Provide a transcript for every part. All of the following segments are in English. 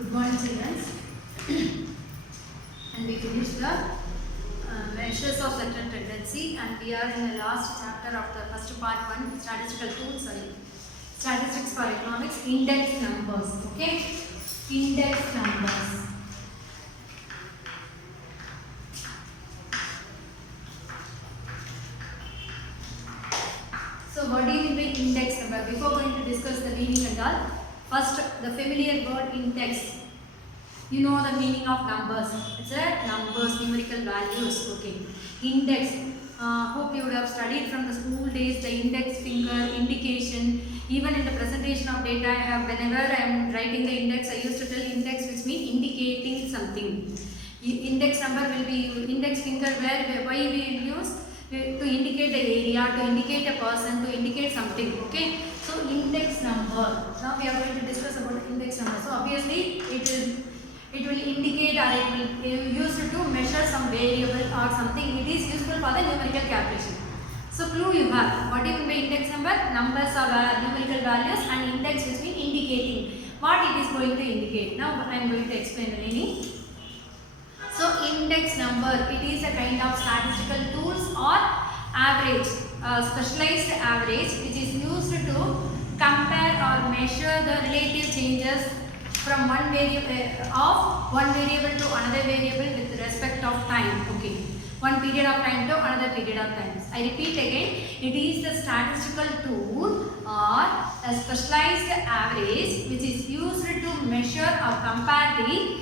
Good morning, children. And we finished the measures of certain tendency, and we are in the last chapter of the first part one, statistics for economics, index numbers. Okay, index numbers. So what do you mean by index number? Before going to discuss the meaning and all, first the familiar word index. You know the meaning of numbers. It's a numbers, numerical values. Okay. Index. Hope you would have studied from the school days the index finger, indication. Even in the presentation of data, whenever I am writing the index, I used to tell index, which means indicating something. Index number will be index finger, why we use to indicate the area, to indicate a person, to indicate something. Okay. So index number. Now we are going to discuss about index number. So obviously it will indicate or it will be used to measure some variable or something. It is useful for the numerical calculation. So clue you have. What do you mean by index number? Numbers are numerical values, and index which means indicating what it is going to indicate. Now I am going to explain the meaning. So index number, it is a kind of statistical tools or average, specialized average, which is used to compare or measure the relative changes from one variable to another variable with respect of time. Okay, one period of time to another period of time. I repeat again, it is the statistical tool or a specialized average which is used to measure or compare the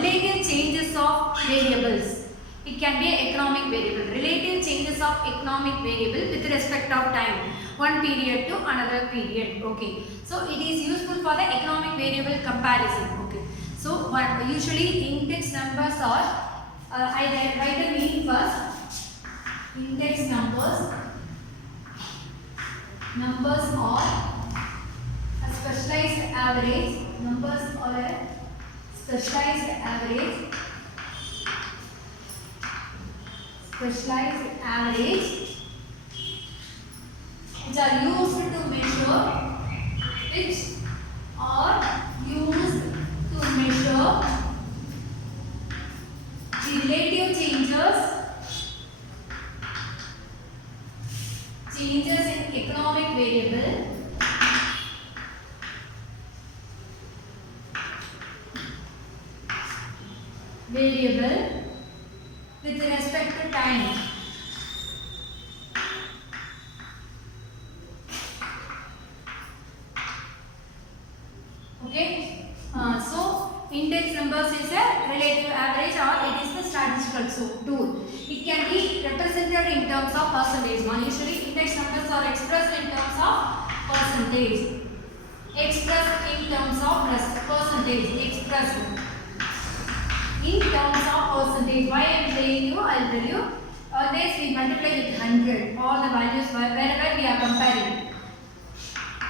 relative changes of variables. It can be an economic variable, relative changes of economic variable with respect of time, one period to another period. Okay, so it is useful for the economic variable comparison. Okay, so usually index numbers are, I write the meaning first. Index numbers are a specialized average. Numbers are a specialized average which are used to measure the relative changes in economic variable with respect to time. Okay, so index numbers is a relative average or it is the statistical tool. It can be represented in terms of percentage. Usually index numbers are expressed in terms of percentage. Expressed in terms of percentage. Expressed in terms of percentage. Why I am saying you? I will tell you. Always we multiply with 100. All the values wherever we are comparing.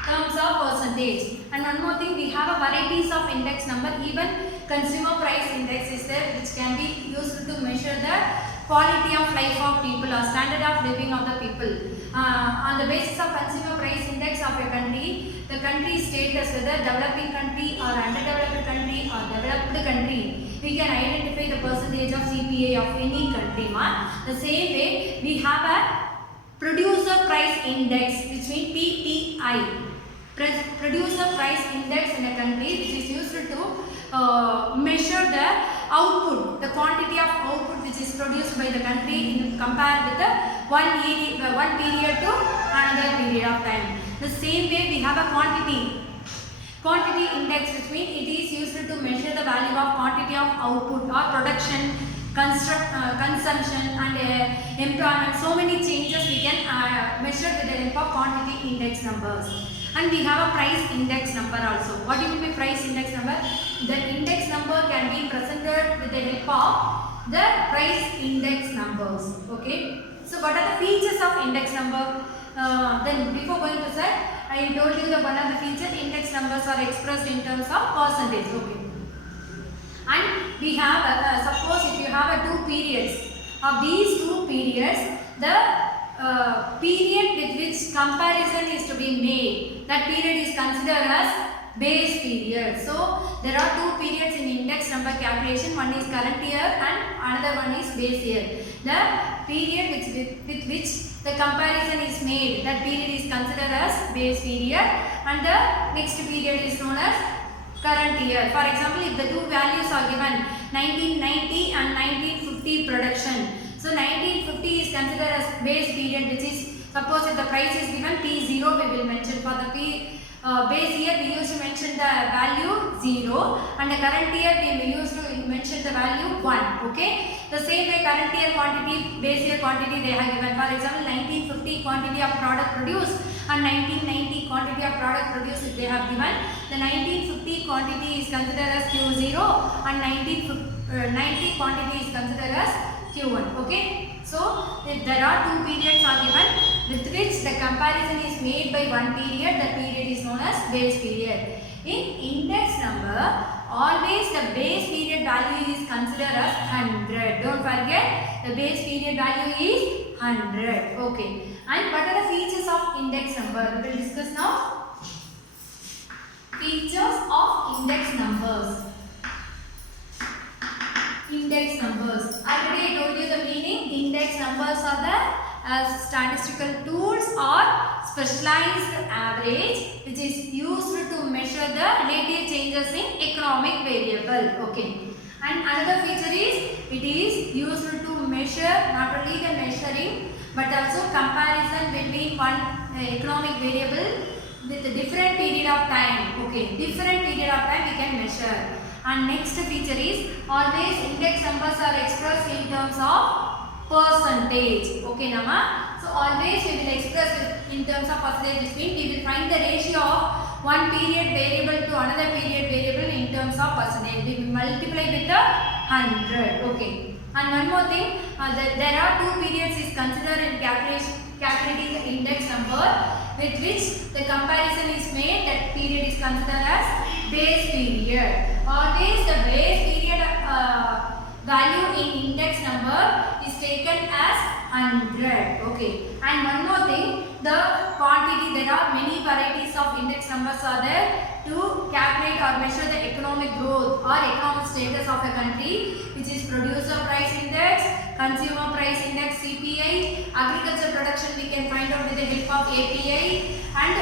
Terms of percentage. And one more thing, we have a varieties of index number. Even consumer price index is there, which can be used to measure the quality of life of people or standard of living of the people. On the basis of consumer price index of a country, the country status, whether developing country or underdeveloped country or developed country, we can identify the percentage of CPA of any country. The same way, we have a producer price index, which means PPI. Producer price index in a country, which is used to measure the output, the quantity of output which is produced by the country in compared with the one period to another period of time. The same way we have a quantity index, which means it is used to measure the value of quantity of output or production, consumption and employment. So many changes we can measure with the help of quantity index numbers. And we have a price index number also. What do you mean by price index number? The index number can be presented with the help of the price index numbers. Okay. So what are the features of index number? Then before going to that, I told you the one of the features, index numbers are expressed in terms of percentage. Okay. And we have, suppose if you have two periods, of these two periods, the period with which comparison is to be made, that period is considered as base period. So there are two periods in index number calculation. One is current year and another one is base year. The period with which the comparison is made, that period is considered as base period, and the next period is known as current year. For example, if the two values are given 1990 and 1950 production, so 1950 is considered as base period, which is, suppose if the price is given P0, we will mention for the base year we used to mention the value 0, and the current year we used to mention the value 1. Okay, the same way current year quantity, base year quantity they have given. For example, 1950 quantity of product produced and 1990 quantity of product produced, if they have given, the 1950 quantity is considered as Q0 and 1990 quantity is considered as Q1. Okay, so if there are two periods are given with which the comparison is made by one period, the period is known as base period. In index number, always the base period value is considered as 100. Don't forget, the base period value is 100. Okay, and what are the features of index number? We will discuss now. Features of index numbers. Index numbers. Already I told you the meaning. Index numbers are the statistical tools or specialized average which is used to measure the relative changes in economic variable. Okay. And another feature is it is used to measure not only the measuring but also comparison between one economic variable with a different period of time. Okay. Different period of time we can measure. And next feature is always index numbers are expressed in terms of percentage. Okay, Nama. So always we will express it in terms of percentage, which means we will find the ratio of one period variable to another period variable in terms of percentage. We will multiply with the 100. Okay. And one more thing, there are two periods is considered in calculating the index number with which the comparison is made. That period is considered as base period. Always the base period value in index number is taken as 100. Okay. And one more thing, the quantity, there are many varieties of index numbers are there to calculate or measure the economic growth or economic status of a country, which is producer price index, consumer price index CPI, agriculture production we can find out with the help of API, and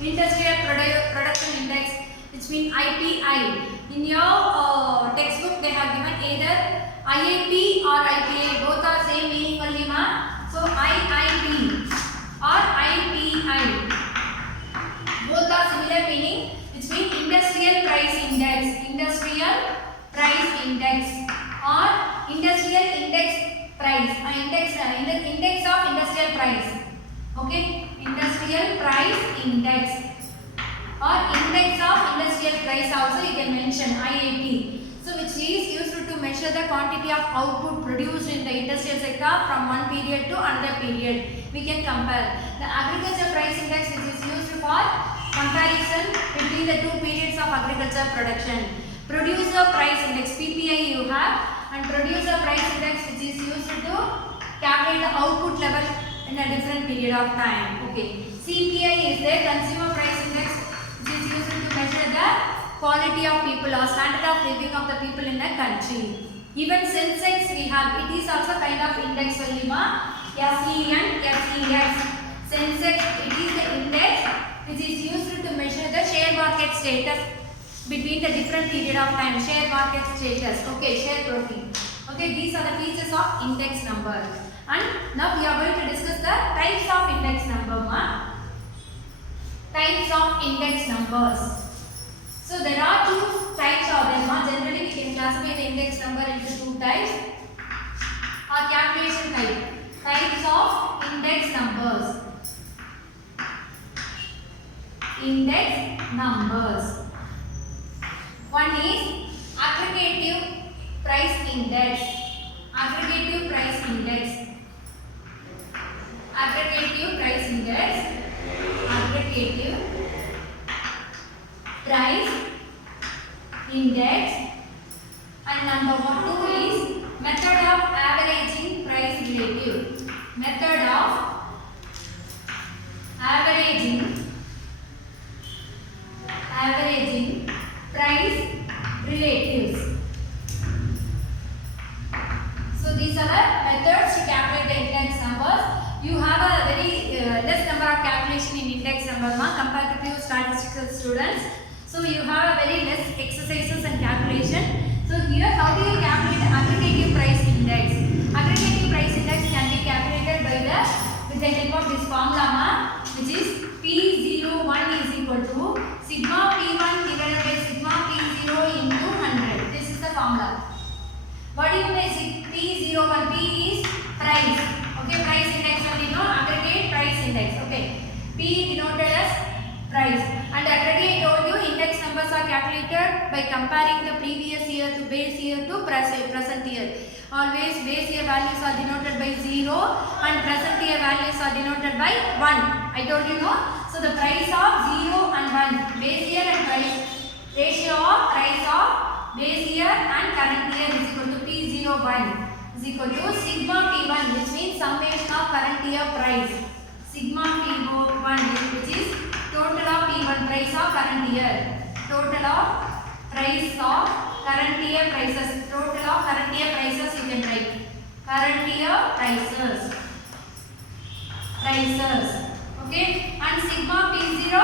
industrial production index, which means IPI. In your textbook they have given either IAP or IPI, both are same meaning only, ma. So IIP or IPI, both are similar meaning, which means industrial price index, industrial price index or industrial index price, index of industrial price. Okay, industrial price index or index of industrial price also you can mention, IAP. So which is used to measure the quantity of output produced in the industrial sector from one period to another period. We can compare. The agriculture price index, which is used for comparison between the two periods of agriculture production. Producer price index, PPI you have, and producer price index, which is used to calculate the output level in a different period of time. Okay. CPI is there, consumer price index, which is used to measure the quality of people or standard of living of the people in a country. Even Sensex we have, it is also kind of index only, ma. SEN, SEX. Sensex, it is the index which is used to measure the share market status between the different period of time. Share market status. Okay, share profit. Okay, these are the features of index number. And now we are going to discuss the types of index number, ma. Types of index numbers. So there are two types of them. Generally we can classify the index number into two types or calculation type. Types of index numbers. Index numbers. One is aggregative price index. Aggregative price index. Aggregative price index. Aggregative price index. And number 2 is method of averaging price relative. Method of averaging averaging price relatives. So these are the methods to calculate the index numbers. You have a very less number of calculation in index numbers compared to pure statistical students. So you have a very less exercises and calculation. So here, how do you calculate aggregative price index? Aggregative price index can be calculated by with the help of this formula, which is P01 is equal to sigma P1 divided by sigma P0 into 100. This is the formula. What do you mean P01? P is price. Okay, price index only, no, aggregate price index. Okay, P denoted as price. And already I told you index numbers are calculated by comparing the previous year to base year to present year. Always base year values are denoted by 0 and present year values are denoted by 1. I told you, no. So the price of 0 and 1, base year and price, ratio of price of base year and current year is equal to P01 is equal to sigma P1, which means summation of current year price. Sigma P01 which is total of P1 price of current year. Total of price of current year prices. Total of current year prices you can write. Current year prices. Okay. And sigma P0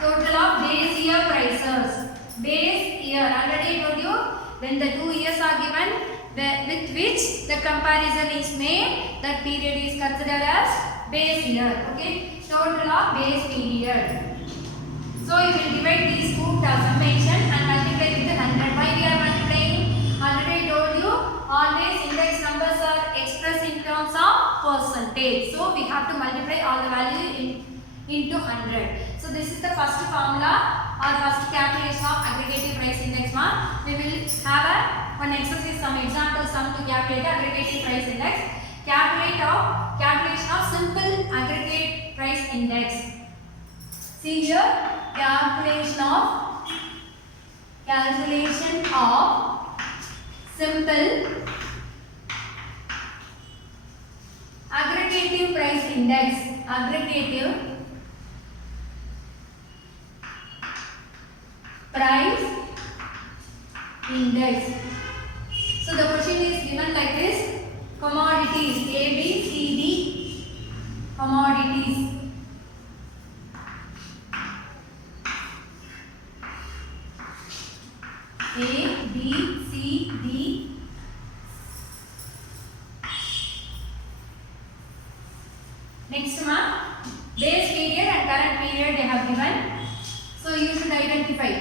total of base year prices. Base year. Already I told you when the 2 years are given with which the comparison is made, that period is considered as base year. Okay. Total of base period. So you will divide these two summation and multiply with the 100. Why we are multiplying? Already told you, always index numbers are expressed in terms of percentage. So we have to multiply all the value into 100. So this is the first formula or first calculation of aggregative price index. We will have one exercise, some example sum to calculate aggregative price index. Calculation of simple aggregate price index. See here, calculation of simple aggregative price index. Aggregative price index. So the question is given like this: commodities A, B, C, D. Commodities. A, B, C, D. Next base period and current period they have given. So you should identify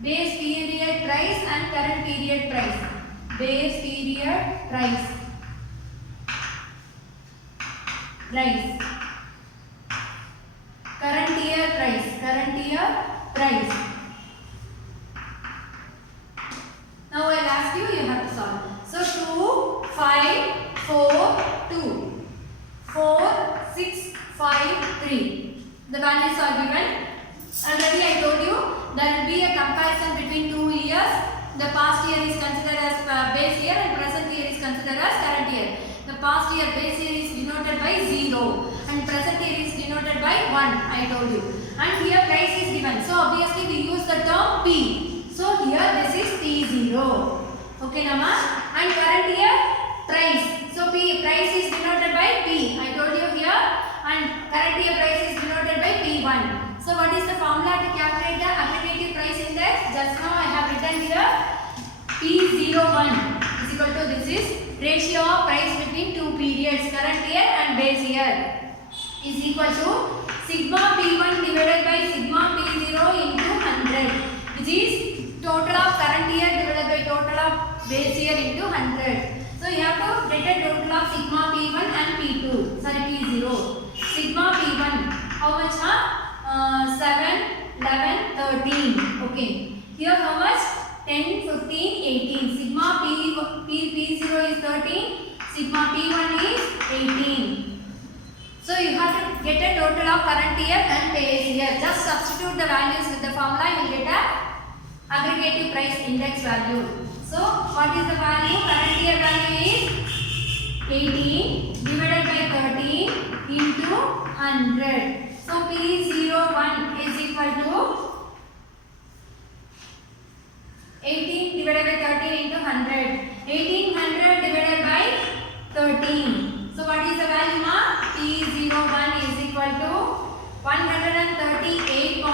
base period price and current period price. Base period price. Current year price. Now I will ask you, you have to solve. So 2, 5, 4, 2, 4, 6, 5, 3. The values are given. Already I told you there will be a comparison between 2 years. The past year is considered as base year and present year is considered as current year. The past year base year is denoted by 0 and present year is denoted by 1, I told you. And here price is given. So obviously we use the term P. So here this is P0. Okay, Nama? And current year price. So price is denoted by P. I told you here. And current year price is denoted by P1. So what is the formula to calculate the aggregative price index? Just now I have written here P01 is equal to, this is ratio of price between two periods, current year and base year, is equal to sigma P1 divided by sigma P0 into 100, which is total of current year divided by total of base year into 100. So you have to get a total of sigma P1 and P2, sorry P0. Sigma P1, how much? 7, 11, 13. Okay. Here how much? 10, 15, 18. Sigma P0 is 13. Sigma P1 is 18. So you have to get a total of current year and base year. Just substitute the values with the formula. You will get a aggregative price index value. So what is the value? Current year value is 18 divided by 13 into 100. So P01 is equal to divided by 13 into 100. 1800 divided by 13. So what is the value ma? P01 is equal to 138.46.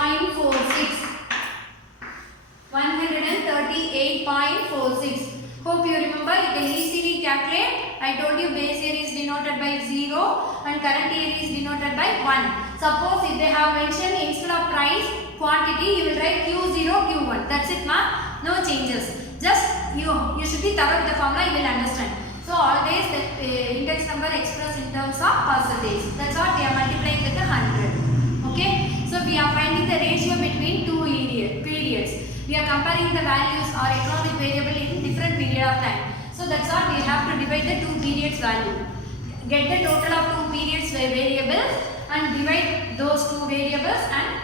138.46. Hope you remember. You can easily calculate. I told you base year is denoted by 0 and current year is denoted by 1. Suppose if they have mentioned instead of price quantity, you will write Q0 Q1. That's it ma. No changes. Just you should be thorough with the formula. You will understand. So always the index number expressed in terms of percentage. That's what we are multiplying with the 100. Okay. So we are finding the ratio between two periods. We are comparing the values or economic variable in different period of time. So that's what we have to divide the two periods value. Get the total of two periods variables and divide those two variables and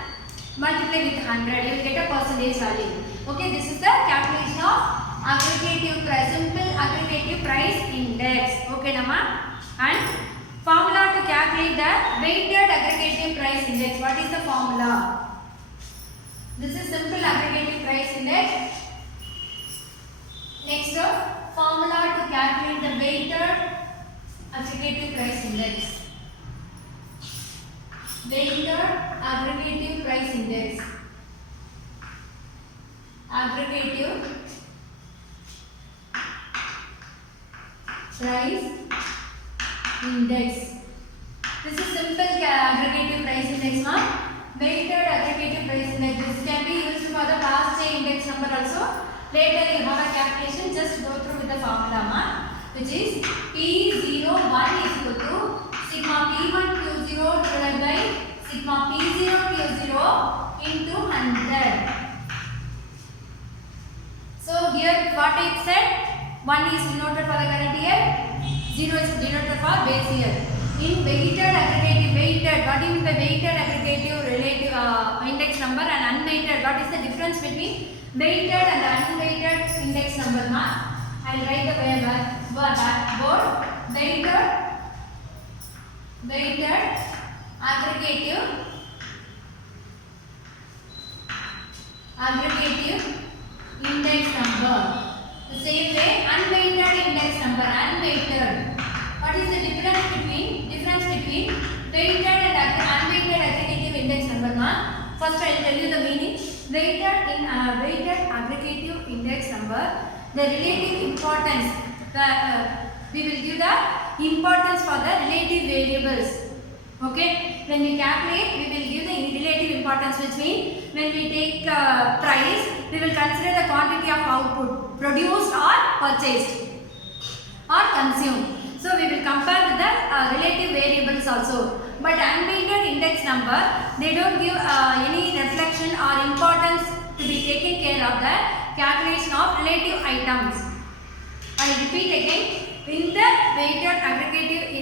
multiply with 100. You will get a percentage value. Okay, this is the calculation of aggregative price, simple aggregative price index. Okay, Nama. And formula to calculate the weighted aggregative price index. What is the formula? This is simple aggregative price index. Next, formula to calculate the weighted aggregative price index. Weighted aggregative price index. Aggregative price index. This is simple aggregative price index ma. Weighted aggregative price index. This can be used for the last chain index number also. Later you have a calculation. Just go through with the formula ma, which is P01 is equal to sigma P1 Q0 divided by sigma P0 Q0 into 100. So here what it said, 1 is denoted for the current year, 0 is denoted for base year. In weighted aggregative, what do you mean by weighted aggregative relative index number and unweighted? What is the difference between weighted and unweighted index number ma? I will write the backboard. Weighted aggregative index number. The same way unweighted index number. Unweighted. What is the difference between weighted and unweighted aggregative index number ma? First I will tell you the meaning. Weighted aggregative index number, the relative importance, we will give the importance for the relative variables. Okay, when we calculate, we will give the relative importance, which means when we take price, we will consider the quantity of output produced or purchased or consumed. So we will compare with the relative variables also. But unweighted index number, they don't give any reflection or importance to be taken care of the calculation of relative items. I repeat again, in the weighted aggregative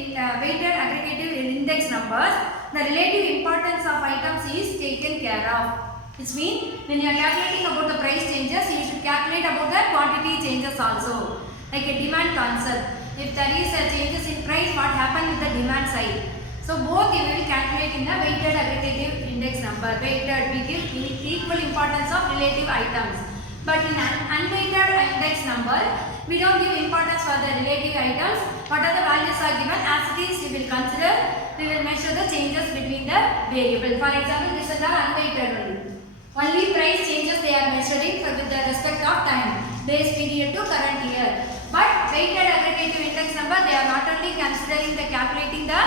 index numbers, the relative importance of items is taken care of. Which means when you are calculating about the price changes, you should calculate about the quantity changes also. Like a demand concept. If there is a changes in price, what happened with the demand side? So both you will calculate in the weighted aggregative index number. Weighted, we give equal importance of relative items. But in unweighted index number, we don't give importance for the relative items. What are the values are given as it is, we will consider, we will measure the changes between the variable. For example, this is the unweighted only. Only price changes they are measuring with the respect of time, base period to current year. But weighted aggregative index number, they are not only considering the calculating the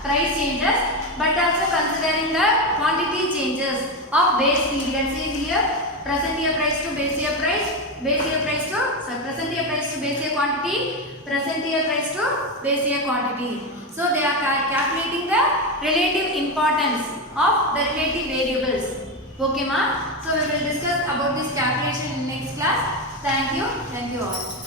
price changes, but also considering the quantity changes of base period. See here, present year price to base year price, present year price to base year quantity, present year price to base year quantity. So they are calculating the relative importance of the relative variables. Okay ma? So we will discuss about this calculation in next class. Thank you all.